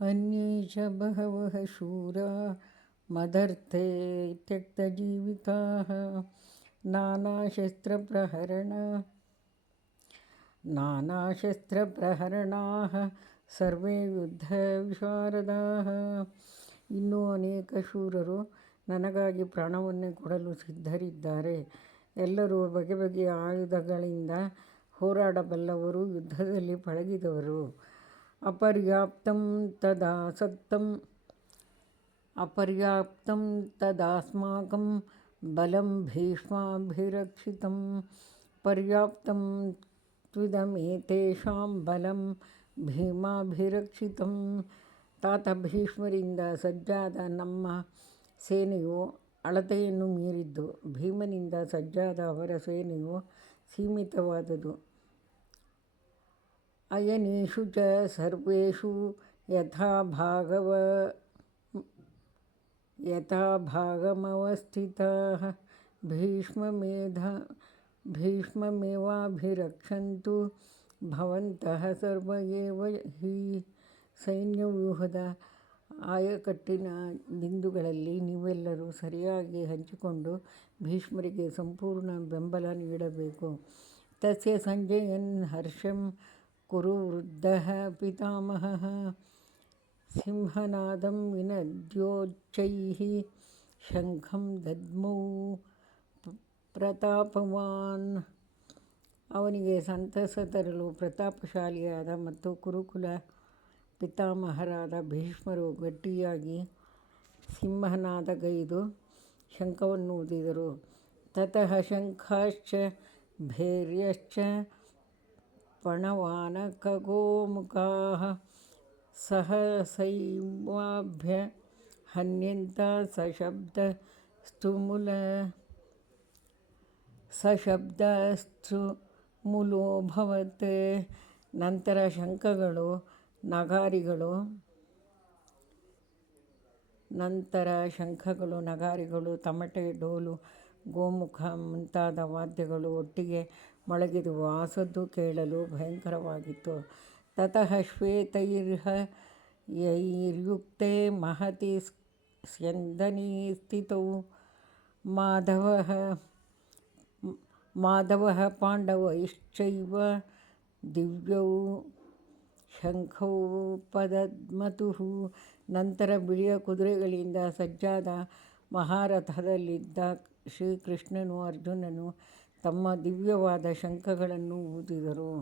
अन्ये च बहवः शूरा मदर्थे त्यक्तजीविकाः नानाशस्त्रप्रहरणाः ಸರ್ವೇ ಯುದ್ಧ ವಿಶಾರದಾಃ. ಇನ್ನೂ ಅನೇಕ ಶೂರರು ನನಗಾಗಿ ಪ್ರಾಣವನ್ನೇ ಕೊಡಲು ಸಿದ್ಧರಿದ್ದಾರೆ. ಎಲ್ಲರೂ ಬಗೆ ಬಗೆಯ ಆಯುಧಗಳಿಂದ ಹೋರಾಡಬಲ್ಲವರು, ಯುದ್ಧದಲ್ಲಿ ಪಳಗಿದವರು. ಅಪರ್ಯಾಪ್ತಂ ತದಾಸ್ಮಾಕಂ ಬಲಂ ಭೀಷ್ಮಾಭಿರಕ್ಷಿತಂ ಪರ್ಯಾಪ್ತಂ ತ್ವಿದಮೇತೇಷಾಂ ಬಲಂ ಭೀಮಾಭಿರಕ್ಷಿತಂ. ತಾತ ಭೀಷ್ಮರಿಂದ ಸಜ್ಜಾದ ನಮ್ಮ ಸೇನೆಯು ಅಳತೆಯನ್ನು ಮೀರಿದ್ದು, ಭೀಮನಿಂದ ಸಜ್ಜಾದ ಅವರ ಸೇನೆಯು ಸೀಮಿತವಾದುದು. ಅಯನೇಷು ಚ ಸರ್ವೇಷು ಯಥಾಭಾಗಮವಸ್ಥಿತಾಃ ಭೀಷ್ಮಮೇವಾಭಿರಕ್ಷन्तು ಭವಂತಃ ಸರ್ವ ಏವ ಹಿ. ಸೈನ್ಯವ್ಯೂಹದ ಆಯಕಟ್ಟಿನ ಬಿಂದುಗಳಲ್ಲಿ ನೀವೆಲ್ಲರೂ ಸರಿಯಾಗಿ ಹಂಚಿಕೊಂಡು ಭೀಷ್ಮರಿಗೆ ಸಂಪೂರ್ಣ ಬೆಂಬಲ ನೀಡಬೇಕು. ತಸ್ಯ ಸಂಜಯನ್ ಹರ್ಷಂ ಕುರು ವೃದ್ಧಃ ಪಿತಾಮಹಃ. ಸಿಂಹನಾದಂ ವಿನದ್ಯೋಚ್ಚೈಃ ಶಂಖಂ ದದ್ಮೌ ಪ್ರತಾಪವಾನ್. ಅವನಿಗೆ ಸಂತಸ ತರಲು ಪ್ರತಾಪಶಾಲಿಯಾದ ಮತ್ತು ಕುರುಕುಲ ಪಿತಾಮಹರಾದ ಭೀಷ್ಮರು ಗಟ್ಟಿಯಾಗಿ ಸಿಂಹನಾದಗೈದು ಶಂಖವನ್ನು ಊದಿದರು. ತತಃ ಶಂಖಾಶ್ಚ ಭೇರ್ಯಶ್ಚ ಪಣವಾನಕಗೋಮುಖಾಃ ಸಹಸೈವಾಭ್ಯಹನ್ಯಂತ ಸಶಬ್ದಸ್ತುಮುಲೋऽಭವತ್. ನಂತರ ಶಂಖಗಳು, ನಗಾರಿಗಳು, ತಮಟೆ, ಡೋಲು, ಗೋಮುಖ ಮುಂತಾದ ವಾದ್ಯಗಳು ಒಟ್ಟಿಗೆ ಮೊಳಗಿದವು. ಆ ಸದ್ದು ಕೇಳಲು ಭಯಂಕರವಾಗಿತ್ತು. ತತಃ ಶ್ವೇತೈರ್ಯುಕ್ತೆ ಮಹತಿ ಸ್ಯಂದನೇ ಸ್ಥಿತೌ ಮಾಧವಃ ಪಾಂಡವೈಶ್ಚೈವ ದಿವ್ಯೌ ಶಂಖೌ ಪದದ್ಮತುಃ. ನಂತರ ಬಿಳಿಯ ಕುದುರೆಗಳಿಂದ ಸಜ್ಜಾದ ಮಹಾರಥದಲ್ಲಿದ್ದ ಶ್ರೀಕೃಷ್ಣನೂ ಅರ್ಜುನನೂ ತಮ್ಮ ದಿವ್ಯವಾದ ಶಂಖಗಳನ್ನು ಊದಿದರು.